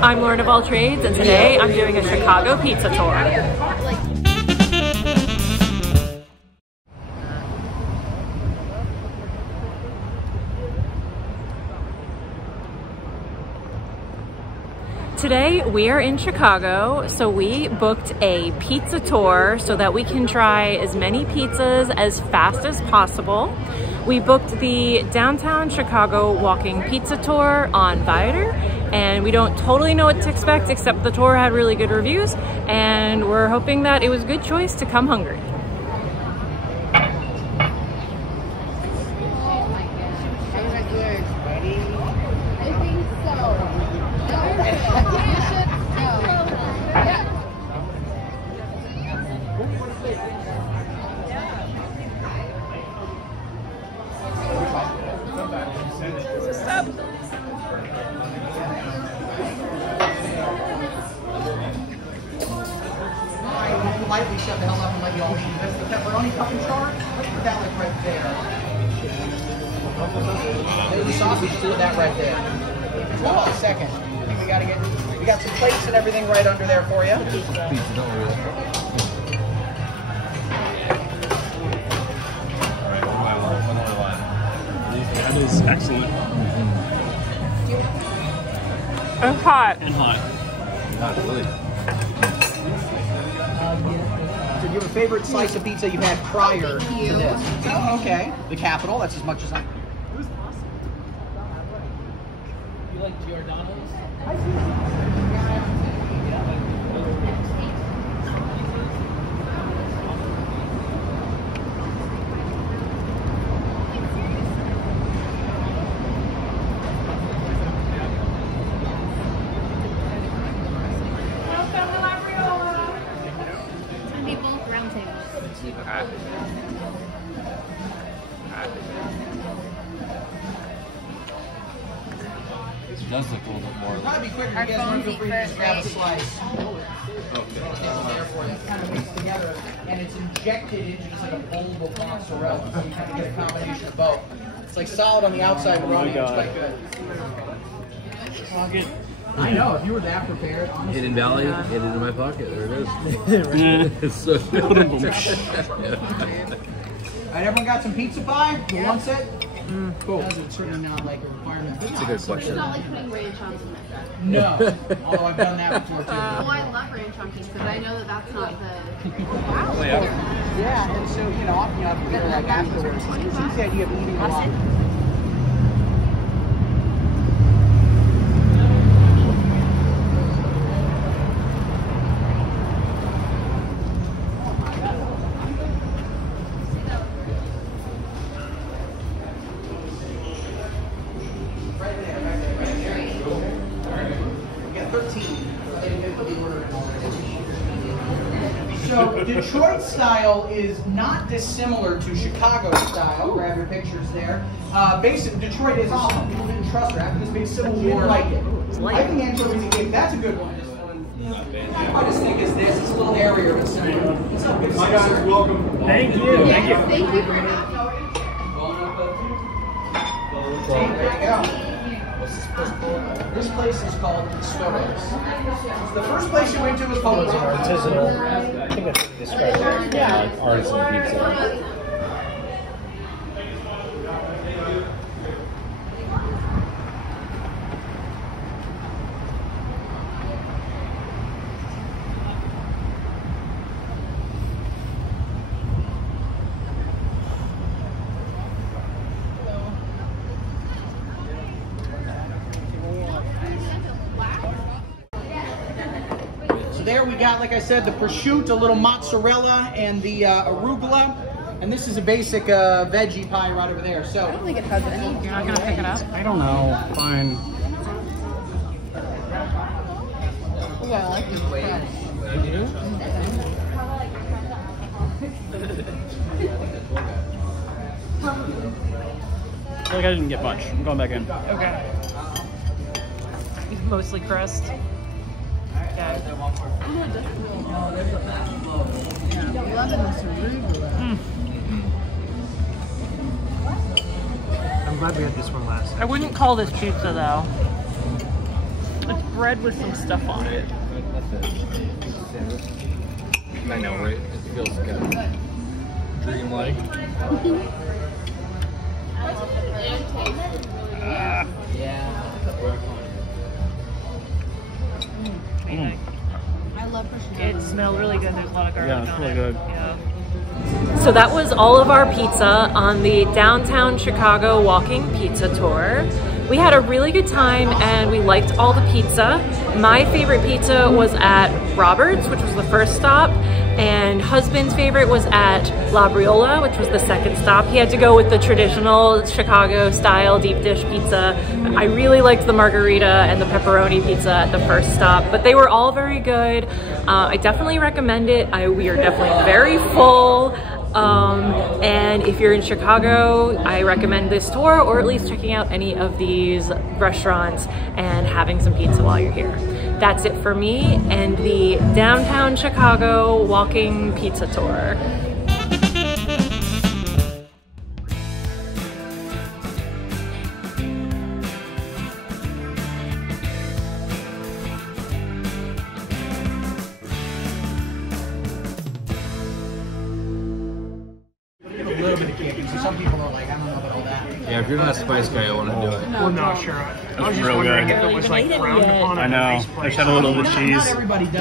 I'm Lauren of All Trades, and today I'm doing a Chicago pizza tour. Today we are in Chicago, so we booked a pizza tour so that we can try as many pizzas as fast as possible. We booked the downtown Chicago walking pizza tour on Viator, and we don't totally know what to expect, except the tour had really good reviews, and we're hoping that it was a good choice to come hungry. Lightly shut the hell up and let you all eat. That's the pepperoni cupping char. Let's put that like right there. There's the sausage, put that right there. Hold on a second. We got some plates and everything right under there for you. That is excellent. It's hot. And hot. Not really. So do you have a favorite slice of pizza you've had prior to this? Oh, okay. The Capital, that's as much as I'm... You like Giordano's? It does look a little bit more. Probably be quicker. You guys want to feel free to just grab a slice. It's kind of mixed together, and it's injected into just like a bowl of mozzarella, so you kind of get a combination of both. It's like solid on the outside, but on the inside, quite good. I know, if you were that prepared, honestly. Hidden Valley, hidden in my pocket. There it is. It's so Alright, everyone got some pizza pie? Who wants it? Cool. That's certainly not like a requirement. That's a good question. It's not like putting ranch on something. No, although I've done that before too. Oh, I love ranch on pizza, but I know that that's not the... Oh, yeah. Yeah, and so, often you have to get like afterwards. It's the idea of eating a lot. So Detroit style is not dissimilar to Chicago style. Grab your pictures there. Basically, Detroit is awesome. People didn't trust her after this big civil war. Like it. I think anchovies and cake. That's a good one. Not quite as thick as this. It's a little airier, but similar. It's not good. Hi guys, welcome. Thank you. Thank you. Thank you very much. There you go. This place is called Stories. The first place you went to was called artisanal. I think that's what you described it. Yeah, like artisan pizza. There we got, like I said, the prosciutto, a little mozzarella, and the arugula. And this is a basic veggie pie right over there. So I don't think it has any. You're not gonna pick it up? I don't know. Fine. Oh, I like this fresh. You do? I feel like I didn't get much. I'm going back in. Okay. Mostly crust. Okay. Loving this arugula. I'm glad we had this one last. I wouldn't call this pizza though. It's bread with some stuff on it. I know, right? It feels good. Dreamlike. I love prosciutto. It smelled really good. There's a lot of garlic Yeah, it's on really it. good. Yeah. So that was all of our pizza on the downtown Chicago walking pizza tour. We had a really good time and we liked all the pizza. My favorite pizza was at Robert's, which was the first stop, and husband's favorite was at La Briola, which was the second stop. He had to go with the traditional Chicago style deep dish pizza. I really liked the margarita and the pepperoni pizza at the first stop, but they were all very good. I definitely recommend it. We are definitely very full. And if you're in Chicago, I recommend this tour, or at least checking out any of these restaurants and having some pizza while you're here. That's it for me and the downtown Chicago walking pizza tour. A little bit of kick. So some people are like, I don't know about all that. Yeah, if you're not a spice guy, I want to do it. We're not sure. I was just real wondering good. if it was like frowned upon. I know. I just had a little bit of cheese. Not everybody does.